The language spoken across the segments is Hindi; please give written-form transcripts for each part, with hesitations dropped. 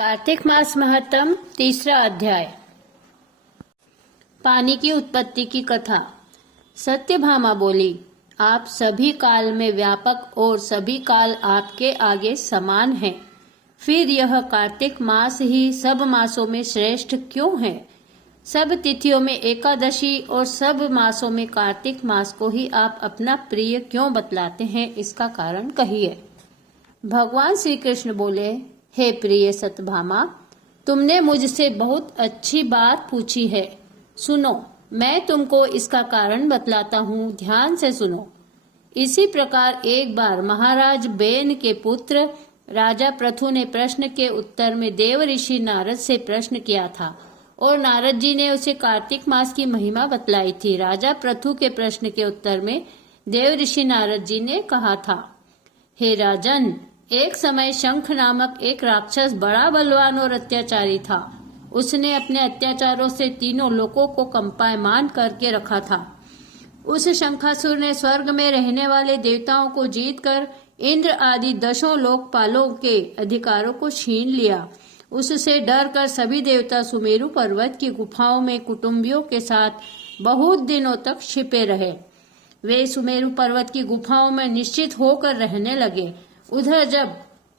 कार्तिक मास महत्तम तीसरा अध्याय। पानी की उत्पत्ति की कथा। सत्यभामा बोली, आप सभी काल में व्यापक और सभी काल आपके आगे समान हैं। फिर यह कार्तिक मास ही सब मासों में श्रेष्ठ क्यों है? सब तिथियों में एकादशी और सब मासों में कार्तिक मास को ही आप अपना प्रिय क्यों बतलाते हैं? इसका कारण कहिए। भगवान श्री कृष्ण बोले, हे प्रिय सत्यभामा, तुमने मुझसे बहुत अच्छी बात पूछी है। सुनो, मैं तुमको इसका कारण बतलाता हूँ, ध्यान से सुनो। इसी प्रकार एक बार महाराज बेन के पुत्र राजा पृथु ने प्रश्न के उत्तर में देव ऋषि नारद से प्रश्न किया था और नारद जी ने उसे कार्तिक मास की महिमा बतलाई थी। राजा पृथु के प्रश्न के उत्तर में देव ऋषि नारद जी ने कहा था, हे राजन, एक समय शंख नामक एक राक्षस बड़ा बलवान और अत्याचारी था। उसने अपने अत्याचारों से तीनों लोकों को कंपायमान करके रखा था। उस शंखासुर ने स्वर्ग में रहने वाले देवताओं को जीतकर इंद्र आदि 10 लोकपालों के अधिकारों को छीन लिया। उससे डर कर सभी देवता सुमेरु पर्वत की गुफाओं में कुटुंबियों के साथ बहुत दिनों तक छिपे रहे। वे सुमेरु पर्वत की गुफाओं में निश्चित होकर रहने लगे। उधर जब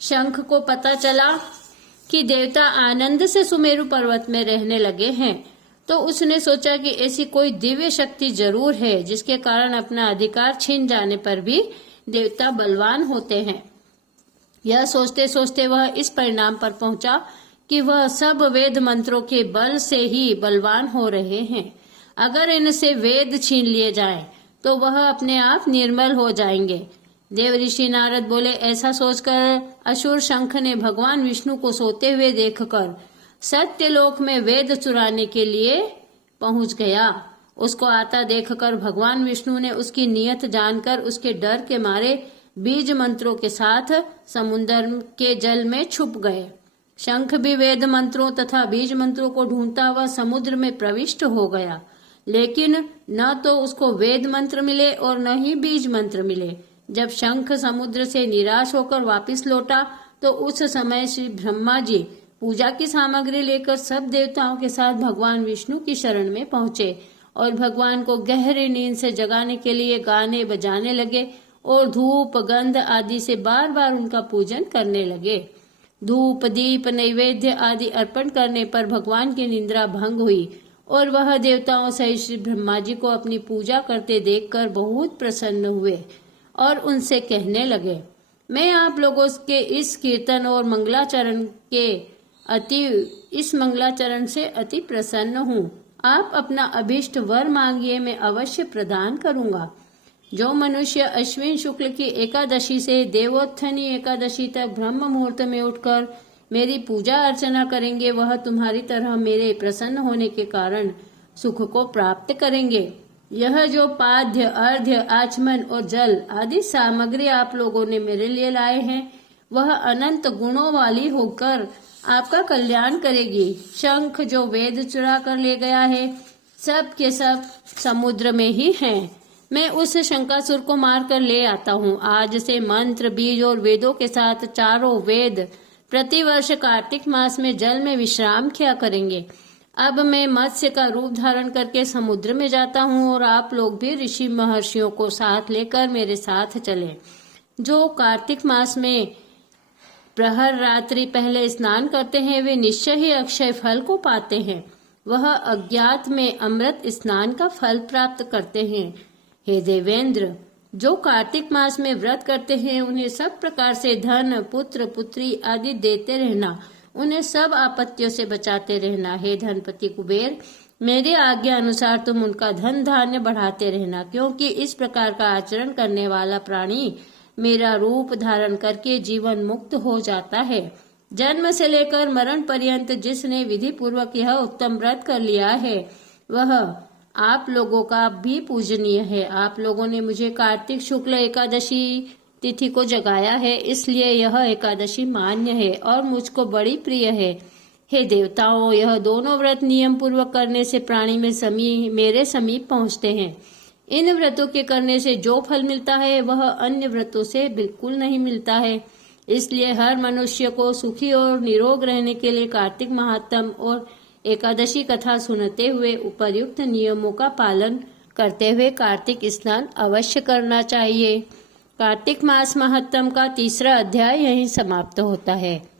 शंख को पता चला कि देवता आनंद से सुमेरु पर्वत में रहने लगे हैं, तो उसने सोचा कि ऐसी कोई दिव्य शक्ति जरूर है जिसके कारण अपना अधिकार छीन जाने पर भी देवता बलवान होते हैं। यह सोचते सोचते वह इस परिणाम पर पहुंचा कि वह सब वेद मंत्रों के बल से ही बलवान हो रहे हैं। अगर इनसे वेद छीन लिए जाएं, तो वह अपने आप निर्मल हो जाएंगे। देव ऋषि नारद बोले, ऐसा सोचकर असुर शंख ने भगवान विष्णु को सोते हुए देखकर सत्यलोक में वेद चुराने के लिए पहुंच गया। उसको आता देखकर भगवान विष्णु ने उसकी नियत जानकर उसके डर के मारे बीज मंत्रों के साथ समुद्र के जल में छुप गए। शंख भी वेद मंत्रों तथा बीज मंत्रों को ढूंढता हुआ समुद्र में प्रविष्ट हो गया, लेकिन न तो उसको वेद मंत्र मिले और न ही बीज मंत्र मिले। जब शंख समुद्र से निराश होकर वापस लौटा, तो उस समय श्री ब्रह्मा जी पूजा की सामग्री लेकर सब देवताओं के साथ भगवान विष्णु की शरण में पहुंचे और भगवान को गहरी नींद से जगाने के लिए गाने बजाने लगे और धूप गंध आदि से बार बार उनका पूजन करने लगे। धूप दीप नैवेद्य आदि अर्पण करने पर भगवान की निद्रा भंग हुई और वह देवताओं सहित श्री ब्रह्मा जी को अपनी पूजा करते देखकर बहुत प्रसन्न हुए और उनसे कहने लगे, मैं आप लोगों के इस कीर्तन और इस मंगलाचरण से अति प्रसन्न हूँ। आप अपना अभिष्ट वर मांगिए, मैं अवश्य प्रदान करूँगा। जो मनुष्य अश्विन शुक्ल की एकादशी से देवोत्थानी एकादशी तक ब्रह्म मुहूर्त में उठकर मेरी पूजा अर्चना करेंगे, वह तुम्हारी तरह मेरे प्रसन्न होने के कारण सुख को प्राप्त करेंगे। यह जो पाद्य अर्घ्य आचमन और जल आदि सामग्री आप लोगों ने मेरे लिए लाए हैं, वह अनंत गुणों वाली होकर आपका कल्याण करेगी। शंख जो वेद चुरा कर ले गया है, सब के सब समुद्र में ही हैं। मैं उस शंकासुर को मार कर ले आता हूँ। आज से मंत्र बीज और वेदों के साथ चारों वेद प्रतिवर्ष कार्तिक मास में जल में विश्राम किया करेंगे। अब मैं मत्स्य का रूप धारण करके समुद्र में जाता हूँ और आप लोग भी ऋषि महर्षियों को साथ लेकर मेरे साथ चलें। जो कार्तिक मास में प्रहर रात्रि पहले स्नान करते हैं, वे निश्चय ही अक्षय फल को पाते हैं। वह अज्ञात में अमृत स्नान का फल प्राप्त करते हैं। हे देवेंद्र, जो कार्तिक मास में व्रत करते हैं, उन्हें सब प्रकार से धन पुत्र पुत्री आदि देते रहना, उन्हें सब आपत्तियों से बचाते रहना। हे धनपति कुबेर, मेरी आज्ञा अनुसार तुम उनका धन धान्य बढ़ाते रहना, क्योंकि इस प्रकार का आचरण करने वाला प्राणी मेरा रूप धारण करके जीवन मुक्त हो जाता है। जन्म से लेकर मरण पर्यंत जिसने विधि पूर्वक यह उत्तम व्रत कर लिया है, वह आप लोगों का भी पूजनीय है। आप लोगों ने मुझे कार्तिक शुक्ल एकादशी तिथि को जगाया है, इसलिए यह एकादशी मान्य है और मुझको बड़ी प्रिय है। हे देवताओं, यह दोनों व्रत नियम पूर्वक करने से प्राणी में मेरे समीप पहुंचते हैं। इन व्रतों के करने से जो फल मिलता है, वह अन्य व्रतों से बिल्कुल नहीं मिलता है। इसलिए हर मनुष्य को सुखी और निरोग रहने के लिए कार्तिक महात्म और एकादशी कथा सुनते हुए उपयुक्त नियमों का पालन करते हुए कार्तिक स्नान अवश्य करना चाहिए। कार्तिक मास महात्म का तीसरा अध्याय यहीं समाप्त होता है।